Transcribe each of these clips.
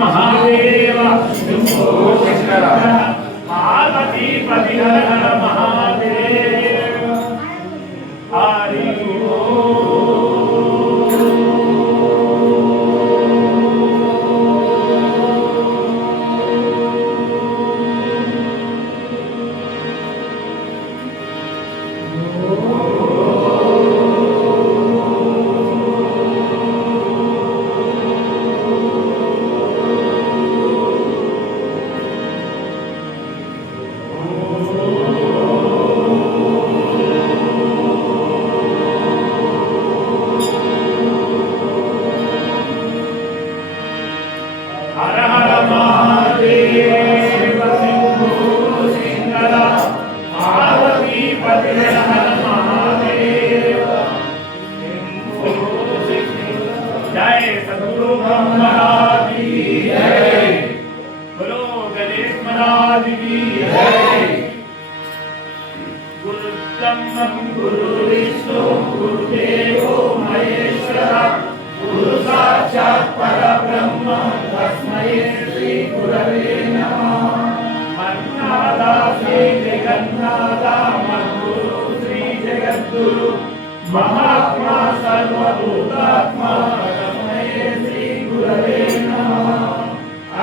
महादेव शंभो शंकर पार्वती पति हर हर महादेव हरि महात्मा सर्वभूतात्मा तस्मै श्री गुरवे नमः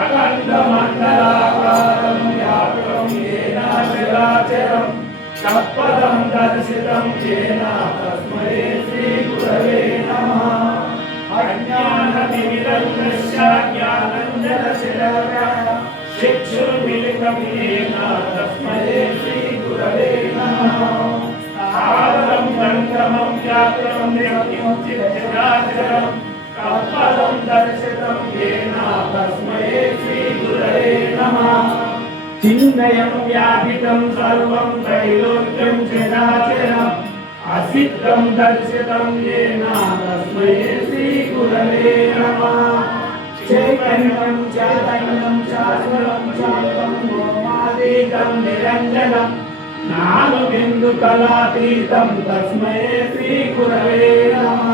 अखंड मंडलाकारं व्याप्तं येन चराचरं तत्पदं दर्शितं येन तस्मै श्री गुरवे नमः अज्ञानतिमिरन्दस्य ज्ञानञ्जनशलाकया चक्षुर्मिलितं येन तस्मै श्री गुरवे नमः आदरं संक्रमं व्याप्तं नित्यं चित्तराजरं तत्पदं दर्शितं येन तस्मै श्री गुरवे नमः चिन्मयं व्यापितं सर्वं त्रैलोक्यं चराचरम् असिद्धं दर्शितं येन तस्मै श्री गुरवे नमः चैतन्यं चैतन्यं शाश्वतं शान्तं ब्रह्मादिकं निरञ्जनं नामबिन्दुकलातीतं तस्मै श्री गुरवे नमः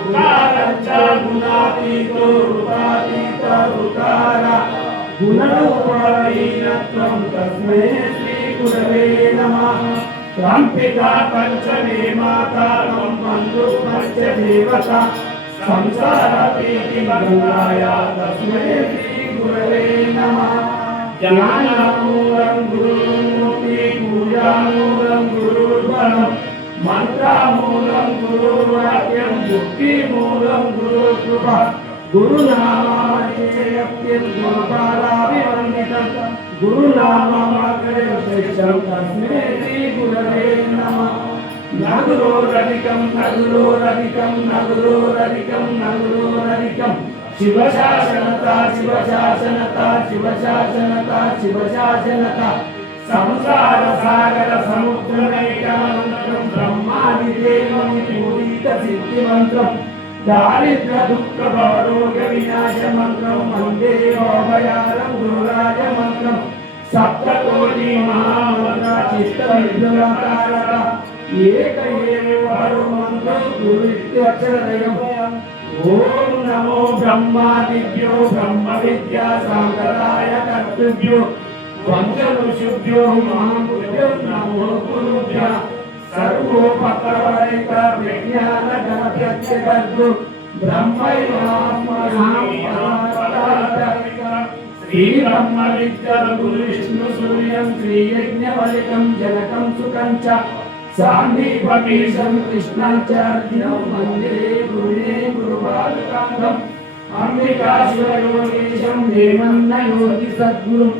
उकारं च गुणातीतो रूपातीत उकार गुणरूपहीनत्वं तस्मै श्री गुरवे नमः त्वं पिता पञ्चमे माता त्वं बन्धुः पञ्चदेवता संसारपीतिभङ्गाय तस्मै श्री गुरवे नमः ज्ञानमूलं गुरुर्मुक्ति पूजामूलं गुरुर्बलं मन्त्रमूलं गुरुर्वाक्यं मुक्तिमूलं गुरुकृपा गुरुनामानिचयप्यं गुरुपादाभिवन्दितं गुरुनाममग्रयं तस्मै श्री गुरवे नमः नगुरोरधिकं नगुरोरधिकं नगुरोरधिकं नगुरोरधिकं शिवशासनता शिवशासनता शिवशासनता शिवशासनता संसार सागर समुद्रमेकमन्त्रं ब्रह्मादिदेवमिति उदित सिद्धिमन्त्रं दारिद्र्य दुःख भवरोग विनाश मन्त्रं वन्दे अभयारं गुरुराज मन्त्रं सप्तकोटि महामन्त्र चित्तविद्युदाकारः एक एव हरो मन्त्रं गुरुरित्यक्षरद्वयम् ओम नमो ब्रह्मादिभ्यो ब्रह्म विद्या सांप्रदाय कर्तृभ्यो वंशऋषिभ्यो महापुरुषो नमो गुरुभ्यः सर्वोपकारक विज्ञान गणप्रत्यगर्भो ब्रह्मैवाहं श्री ब्रह्म विद्या गुरु विष्णु सूर्यं श्री यज्ञवलिकं जनकं सुखं च सान्निपमीशं कृष्णं च अर्जुनं वन्दे गुरुणे गुरुपादुकान्तं अम्बिकासुरयोगीशं हेमन्नयोगि सद्गुरुं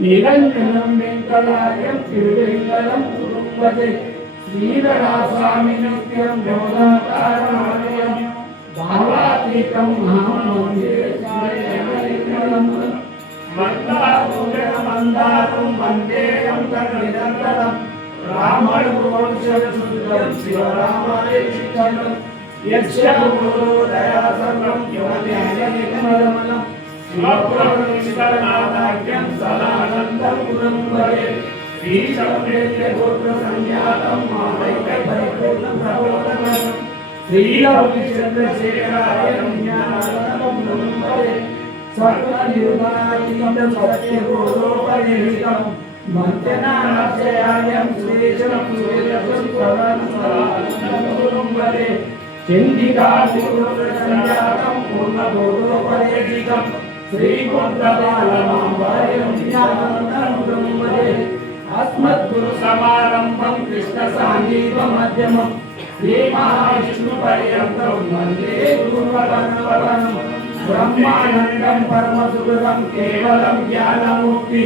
निरञ्जनं वेङ्कटाद्रिं तिरुवेङ्कटं गुरुं भजे श्रीधरास्वामी नित्यं बोधाकारमालयं भावातीतं अहं वन्दे श्रीरमणीयं मन्दारं वन्देहं तन्निरन्तरं रामवंशशुद्धं शिवरामायचितं यस्य गुरोदया सर्वं योनिकमलं शिवपुरं सदानन्दं गुरुं भजे श्रीशौर्यस्य गोत्रसंज्ञातं मामैकपरिपूर्णं प्रबोधनं श्रीलौकिचन्द्रशेखराय ज्ञानानन्दं गुरुं भजे सर्वनिर्गुणातीतं सत्यबोधोपदेहितं मन्त्रनामक्षयायं श्रेष्ठं सूर्यपुष्पवन्तं वदे चण्डिकापुरुषसञ्जातं पूर्णबोधोपदेशितं श्रीकुण्डबालमाम्बायं ज्ञानन्दं वदे अस्मद्गुरुसमारम्भं कृष्णसाङ्गीपमध्यमं श्रीमहाविष्णुपर्यन्तं वन्दे गुरुपरम्परम् ब्रह्मानन्दं परमसुखदं केवलं ज्ञानमुक्ति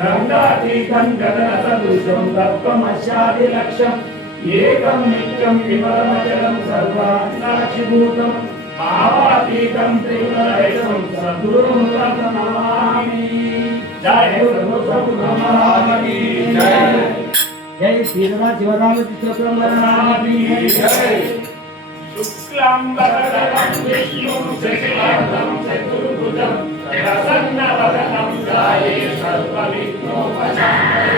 रङ्गातीतं गगनसदृशं तत्त्वमस्यादिलक्ष्यम् एकं नित्यं विमलमचलं सर्वासाक्षिभूतं भावातीतं त्रिगुणरहितं सद्गुरुं नमामि। जय गुरु नमामि। जय श्रीराम शिवरामकृष्ण ब्रह्मनामि। जय शुक्लाम्बरधरं विष्णुं शशिवर्णं चतुर्भुजं प्रसन्नवदनं ध्याये सर्वविघ्नोपशान्तये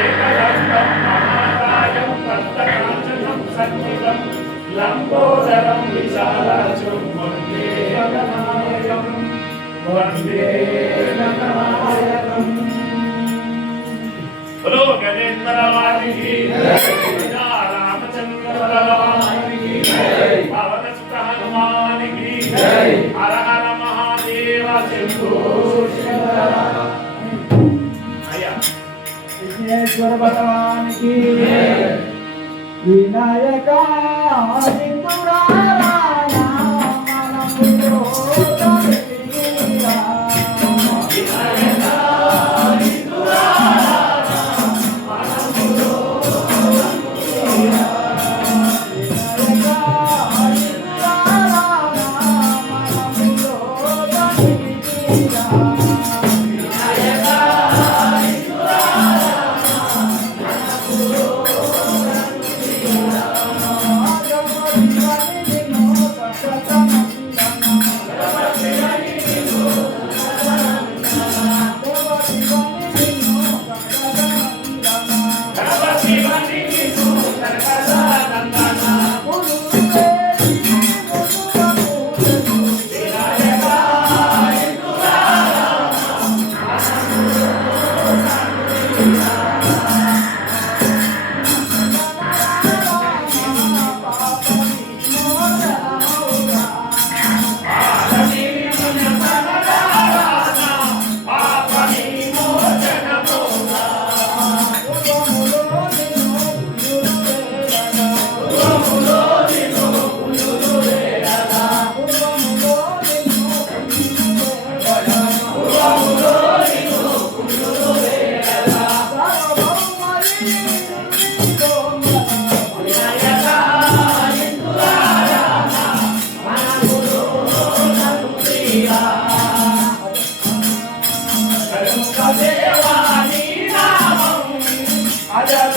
एकदन्तं महाकायं भक्तकाञ्चनं सन्निधं लम्बोदरं विशालाक्षं वन्दे गगनायकं वन्दे गगनायकम्। बोलो गजेंद्र भगवान की जय, रामचंद्र भगवान की जय, पवन सुत हनुमान की जय, हर हर महादेव शंभो शंकर। विघ्नेश्वर भगवान की जय। विनायका देवानी नामं अजर